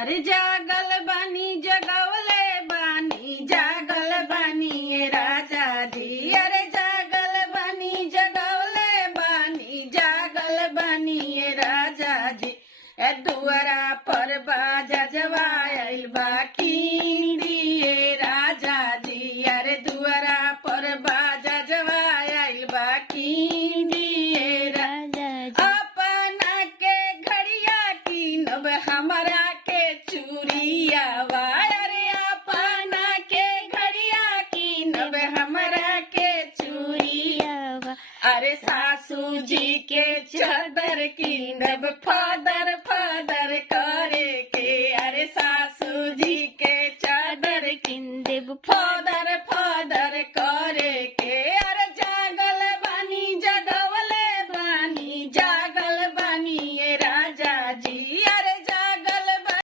अरे जागल बानी जगवले बानी जागल बानी ये राजा जी। अरे जागल बानी जगवले बानी जागल बानी ये राजा जी। ए दुआरा पर बाजा जवायल बाकी ये राजा जी। अरे दुआरा पर बाजा जवायल बाकी ये राजा जी। अपना के घड़िया की नब हमारा के चूड़िया वायर अपना के घड़िया की नब हमारा के चूड़िया। अरे सासू जी के चादर की नब फादर फादर करे के। अरे सासू जी